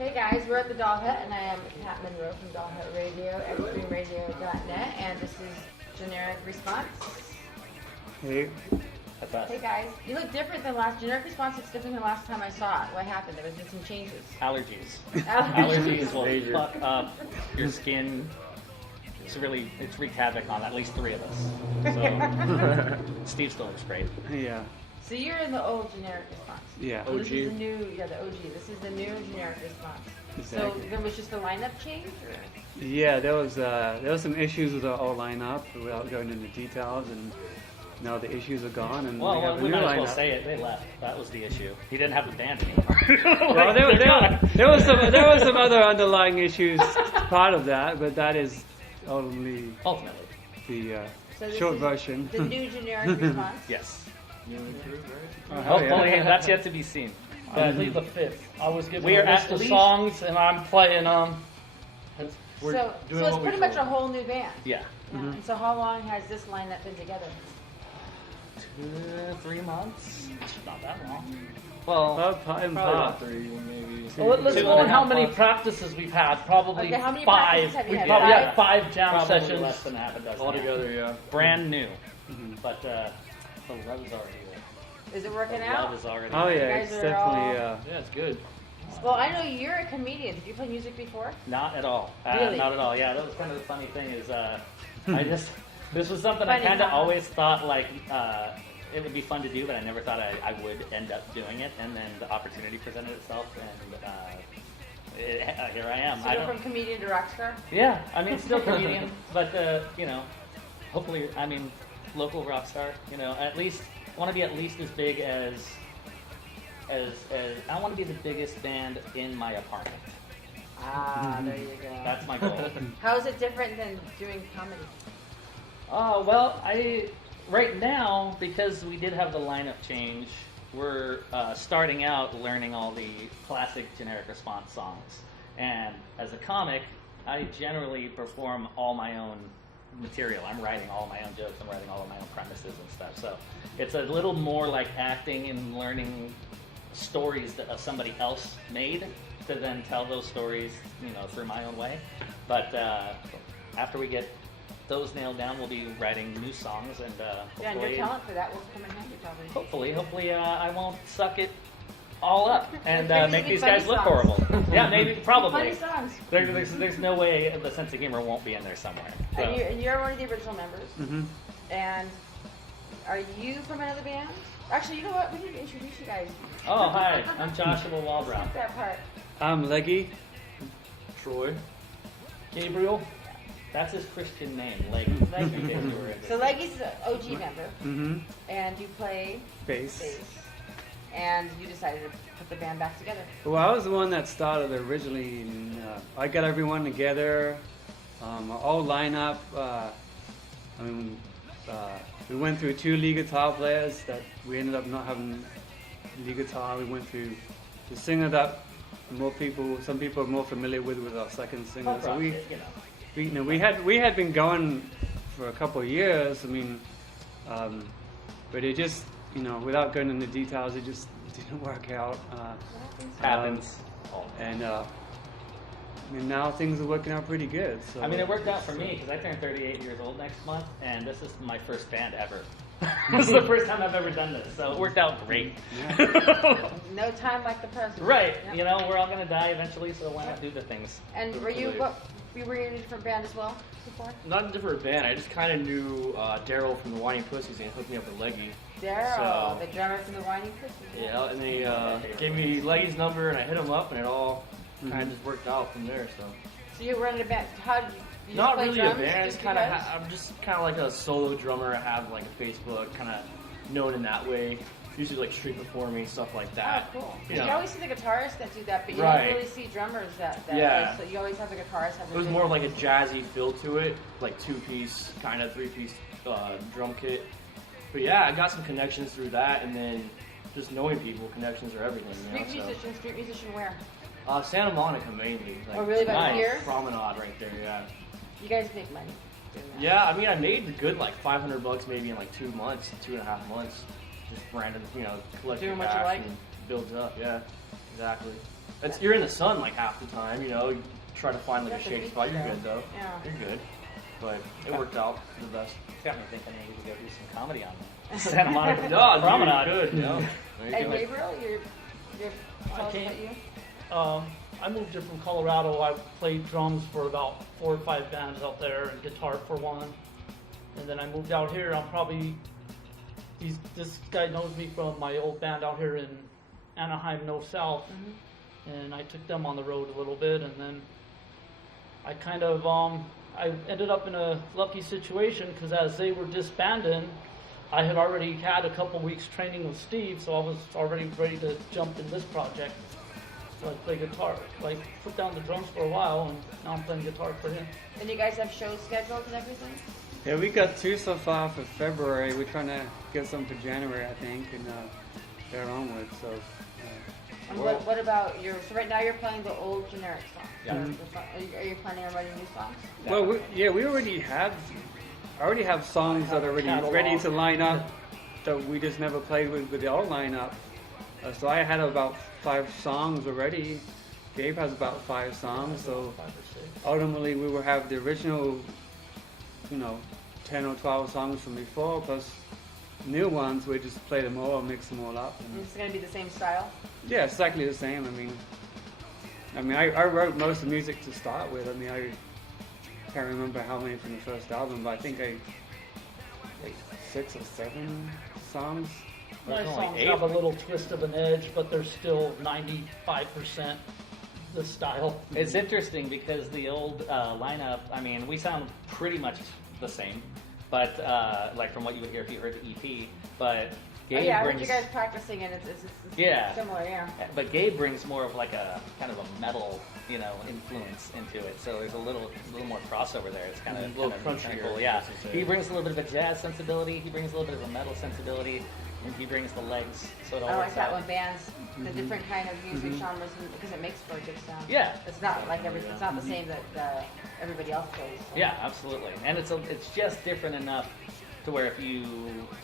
Hey guys, we're at the Doll Hut, and I am Pat Monroe from Doll Hut Radio, extremeradio.net, and this is Generic Response. Hey. Hey guys, you look different than last. Generic Response looks different than last time I saw it. What happened? There was been some changes. Allergies. Allergies will fuck up your skin. It's wreaked havoc on at least 3 of us. So Steve still looks great. Yeah. So you're in the old Generic Response. Yeah. So this is the new, the OG. This is the new Generic Response. Exactly. So there was just a lineup change? Or? Yeah, there was some issues with the old lineup without going into details, and now the issues are gone, and Well, we have a we new might as lineup. well say it. They left. That was the issue. He didn't have the band anymore. Well, there was some other underlying issues part of that, but that is only Ultimately, the So this short is version. The new Generic Response? yes. Oh, yeah. That's yet to be seen. I plead the 5th. I was given We are a list at of least- songs, and I'm playing them. So it's pretty much a whole new band. Yeah. And so how long has this lineup been together? 3 months. Not that long. Well, Probably maybe. Well, Let's 2.5 go on how many months. practices we've had. Probably Okay, how many 5. practices have you We had? probably Five? had 5 jam probably sessions less than half a dozen. altogether. Yeah. Brand new. But the love is already there. Is it working The out? love is already Oh there. yeah, guys it's are definitely. Yeah, it's good. Well, I know you're a comedian. Did you play music before? Not at all. Really? Not at all. Yeah, that was kind of the funny thing is this was something Funny, I kind of huh? always thought like it would be fun to do, but I never thought I would end up doing it. And then the opportunity presented itself, and here I am. So I you're don't, from comedian to rock star? yeah, I mean, still comedian, but hopefully, I mean, local rock star. At least I want to be at least as big as I want to be the biggest band in my apartment. There you go. That's my goal. How is it different than doing comedy? Well, right now, because we did have the lineup change, we're starting out learning all the classic Generic Response songs. And as a comic, I generally perform all my own material. I'm writing all my own jokes. I'm writing all of my own premises and stuff. So it's a little more like acting and learning stories that somebody else made to then tell those stories, through my own way. But after we get those nailed down, we'll be writing new songs, and Yeah, and your talent for that will come in handy probably. hopefully, I won't suck it all up and Maybe make some these funny guys look songs. horrible. Yeah, maybe, probably. Funny songs. There's no way the sense of humor won't be in there somewhere. So. And you're one of the original members. Mm-hmm. And are you from another band? Actually, you know what? We need to introduce you guys. Oh, hi, I'm Joshua Walbrow. Skip that part. I'm Leggy. Troy. Gabriel. That's his Christian name, like you guys were in So Leggy's an OG member, Mm-hmm. and you play Bass. bass. And you decided to put the band back together. Well, I was the one that started originally. And, I got everyone together, all lineup. We went through 2 lead guitar players that we ended up not having lead guitar. We went through the singer that some people are more familiar with our second singer. Punk So rock we, shit, we had been going for a couple of years. I mean, but it just without going into details, it just didn't work out. Happens. And now things are working out pretty good. So I mean, it worked out for me because I turned 38 years old next month, and this is my first band ever. This is the first time I've ever done this, so it worked out great. No time like the present. Right, Yep. we're all gonna die eventually, so why not do the things? And were you in a different band as well before? Not a different band. I just kind of knew Daryl from the Whining Pussies, and he hooked me up with Leggy. Daryl, So- the drummer from the Whining Pussies. Yeah, and they gave me Leggy's number, and I hit him up, and it all kind of just worked out from there. So you were in a band. How did you Not just play really drums? a band. Just It's kind of because? I'm just kind of like a solo drummer. I have like a Facebook, kind of known in that way. Usually like street performing stuff like that. Oh, cool. Yeah. You always see the guitarists that do that, but you Right. don't really see drummers that Yeah. so you always have the guitarist have It was more like a jazzy feel to it, like 2-piece, kind of 3-piece drum kit. But yeah, I got some connections through that, and then just knowing people, connections are everything. Street musician where? Santa Monica mainly. Like, Oh, really? About nice. here? Promenade right there, yeah. You guys make money doing that. Yeah, I mean, I made a good like $500 maybe in like 2 months, 2.5 months. Just random, collecting Doing what you cash like? and builds up. Yeah, exactly. You're in the sun like half the time. You know, you try to find like a That's a shade beach spot. You're though. good though. Yeah. You're good. But it worked out for the best. It's got me thinking I need to go do some comedy on the Santa Monica Yeah, dude, Promenade. good. Yeah. And Gabriel, you're tell us came- about you. I moved here from Colorado. I played drums for about 4 or 5 bands out there and guitar for one. And then I moved out here. I'm probably, this guy knows me from my old band out here in Anaheim, No South. And I took them on the road a little bit. And then I kind of, I ended up in a lucky situation because as they were disbanding, I had already had a couple weeks training with Steve, so I was already ready to jump in this project. So I play guitar, like put down the drums for a while, and now I'm playing guitar for him. And you guys have shows scheduled and everything? Yeah, we got 2 so far for February. We're trying to get some for January, I think, and there onward. So. And what about your? So right now you're playing the old generic songs. Yeah. Are you planning on writing new songs? Well, we already have. I already have songs that are already Catalog. ready to line up that we just never played with the old lineup. So I had about 5 songs already. Gabe has about 5 songs. So 5 or 6. ultimately, we will have the original, 10 or 12 songs from before, plus new ones. We just play them all, mix them all up. And it's going to be the same style? Yeah, exactly the same. I wrote most of the music to start with. I can't remember how many from the first album, but I think like 6 or 7 songs. My There's only songs 8. have a little twist of an edge, but they're still 95% the style. It's interesting because the old lineup, we sound pretty much the same, but like from what you would hear if you heard the EP, but Gabe I heard brings, you guys practicing and it's Yeah. similar, yeah. but Gabe brings more of like a kind of a metal, influence into it. So there's a little more crossover there. It's kind of A little crunchier, cool. Yeah, I should say. he brings a little bit of a jazz sensibility. He brings a little bit of a metal sensibility, and he brings the legs. So it all I like works that out. when bands, the different kind of music genres, because it makes for a good sound. Yeah. It's not like it's not the same that everybody else plays. So. Yeah, absolutely. And it's just different enough to where if you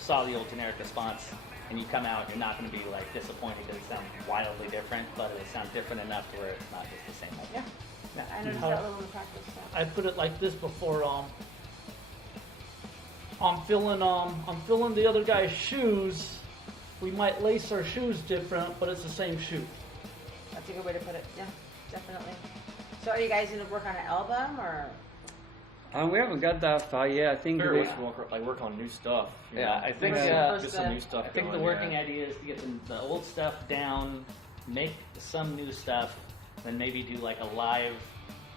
saw the old generic response and you come out, you're not going to be like disappointed because it sounds wildly different, but it sounds different enough to where it's not just the same. Yeah. I noticed that little in the practice. So. I put it like this before. I'm filling the other guy's shoes. We might lace our shoes different, but it's the same shoe. That's a good way to put it. Yeah, definitely. So are you guys going to work on an album or? We haven't got that far yet. I think Sure, we, we should work on new stuff. you Yeah, know. I think Get some new stuff I think the going, working yeah. idea is to get the old stuff down, make some new stuff, then maybe do like a live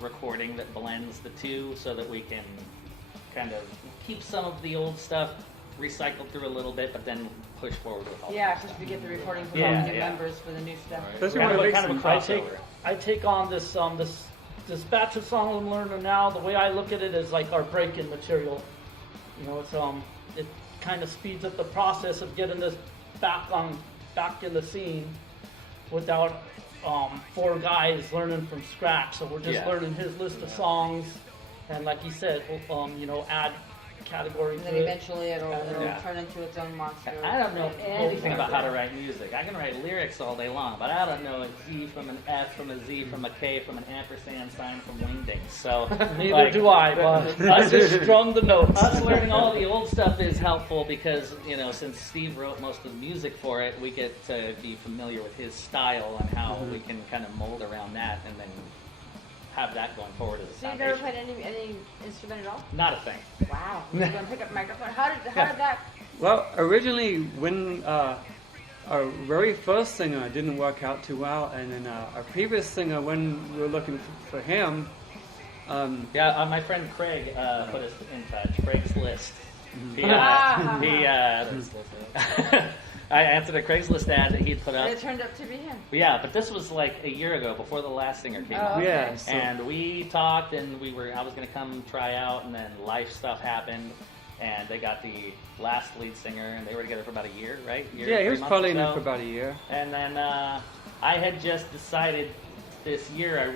recording that blends the two so that we can kind of keep some of the old stuff recycled through a little bit, but then push forward with all Yeah, the new because stuff. we get the recordings with Yeah, all the new yeah. members for the new stuff. Right. That's Kind of what a makes kind of a them- crossover. I take on this this batch of songs I'm learning now. The way I look at it is like our break-in material. It's it kind of speeds up the process of getting this back in the scene without 4 guys learning from scratch. So we're just Yeah. learning his list of songs, and like he said, add categories And then to it. eventually it'll Yeah. turn into its own monster. I don't know anything about how to write music. I can write lyrics all day long, but I don't know a G from an F from a Z from a K from an ampersand sign from wingdings. So Neither do I, but I just strung the notes. Us learning all the old stuff is helpful because, since Steve wrote most of the music for it, we get to be familiar with his style and how we can kind of mold around that and then have that going forward as a So you've never foundation. played any instrument at all? Not a thing. Wow. You're going to pick up a microphone. How did that? Well, originally when our very first singer didn't work out too well, and then our previous singer, when we were looking for him, Yeah, my friend Craig put us in touch. Craig's List. He, I answered a Craigslist ad that he'd put And up. it turned up to be him. Yeah, but this was like a year ago, before the last singer came on. okay. yeah, so- And we talked, and I was going to come try out, and then life stuff happened, and they got the last lead singer, and they were together for about a year, right? yeah, he 3 was months probably or in it so. for about a year. And then I had just decided this year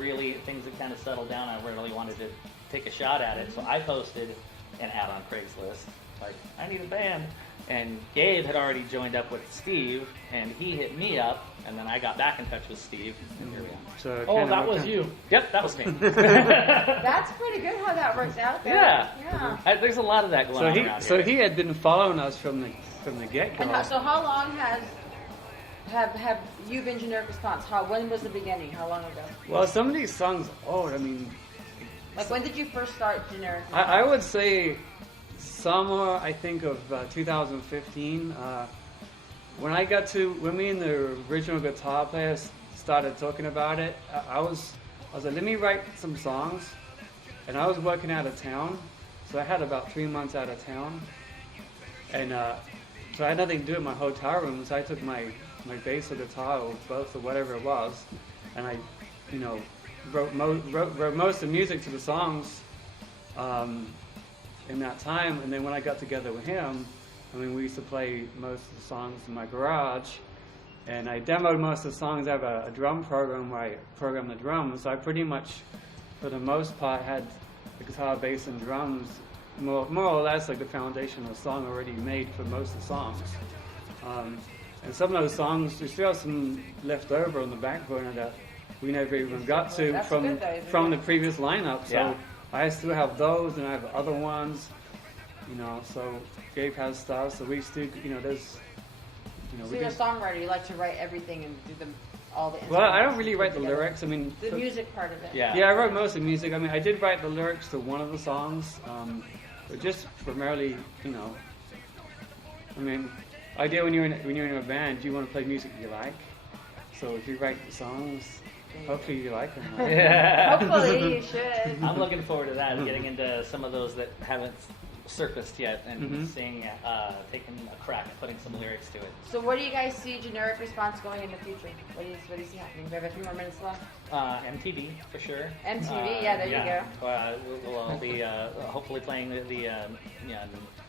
things had kind of settled down. I really wanted to take a shot at it, so I posted an ad on Craigslist, like, I need a band. And Gabe had already joined up with Steve, and he hit me up, and then I got back in touch with Steve, and here we are. So Oh, kinda that worked was out. you. Yep, that was me. That's pretty good how that works out there. Yeah. Yeah. There's a lot of that going on around So here. he had been following us from the get go. And so how long have you been Generic Response? When was the beginning? How long ago? Well, some of these songs old. I mean, Like when did you first start Generic Response? I would say summer, I think, of 2015. When me and the original guitar player started talking about it, I was like, let me write some songs. And I was working out of town, so I had about 3 months out of town. And so I had nothing to do in my hotel room, so I took my bass or guitar or both or whatever it was, and I, wrote most of the music to the songs in that time. And then when I got together with him, I mean, we used to play most of the songs in my garage, and I demoed most of the songs. I have a drum program where I program the drums, so I pretty much, for the most part, had the guitar, bass, and drums more or less like the foundation of the song already made for most of the songs. And some of those songs, we still have some left over on the back burner that we never even got to That's from good, though, from the previous lineup. So Yeah. I still have those, and I have other ones. So Gabe has stuff. So we still, there's, So we you're a just. songwriter. You like to write everything and do all the. Well, I don't instruments really write the together. lyrics. I mean, The music part of it. Yeah. yeah, I wrote most of the music. I mean, I did write the lyrics to one of the songs, but just primarily, I mean, idea when you're in a band, you want to play music you like. So if you write the songs, hopefully you like them. Right? Yeah. Hopefully you should. I'm looking forward to that, getting into some of those that haven't surfaced yet, and Mhm. seeing, taking a crack at putting some lyrics to it. So where do you guys see Generic Response going in the future? What do you see happening? We have a few more minutes left. MTV for sure. MTV, yeah, there you go. We'll all be hopefully playing the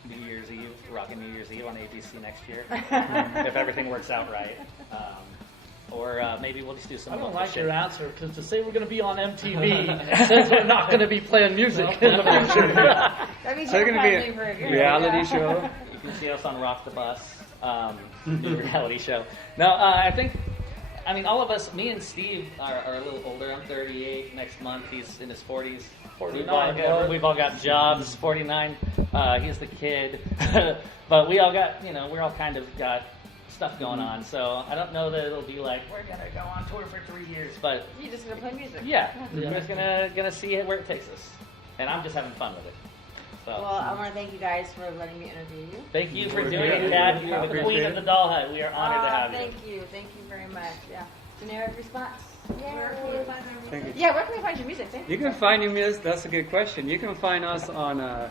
New Year's Eve, rocking New Year's Eve on ABC next year, if everything works out right. Or maybe we'll just do some. I don't local like shit. your answer, because to say we're going to be on MTV says we're not going to be playing music in the future. That means So you're it's gonna be planning for a good reality show. You can see us on Rock the Bus, the reality show. No, I think, all of us, me and Steve are a little older. I'm 38 next month. He's in his 40s. 49, We've all got jobs. 49. He's the kid. But we all got, we're all kind of got stuff going on. So I don't know that it'll be like, we're going to go on tour for 3 years. But You're just gonna play music. yeah, we're just gonna see where it takes us. And I'm just having fun with it. So. Well, I want to thank you guys for letting me interview you. Thank you for We're doing here. it, Kat. You're the Appreciate queen it. of the doll hut. We are honored to have you. Thank you very much. Yeah. Generic Response. Where can you find our music? Thank you. Yeah, where can we find your music? Thank You can find your music. That's a good question. You can find us on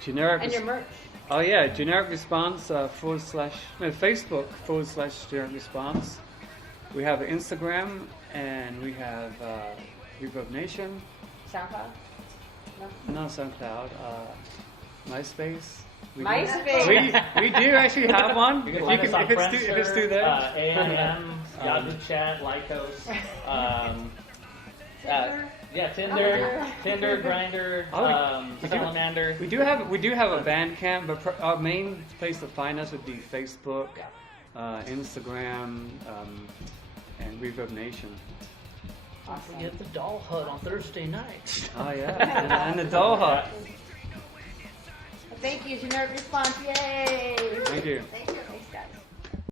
generic. And your merch. Oh yeah, Generic Response Facebook /Generic Response. We have Instagram, and we have Reverb Nation. SoundCloud. No. No, SoundCloud. MySpace. MySpace. We do actually have one. You can find us on if it's still there. AIM, Yahoo Chat, Lycos, Tinder, Grindr, Salamander. We do have a Bandcamp, but our main place to find us would be Facebook, Instagram, and Reverb Nation. Don't forget the Doll Hut on Thursday night. Oh yeah, and the Doll Hut. Thank you, Generic Response. Yay! Thank you. Thank you.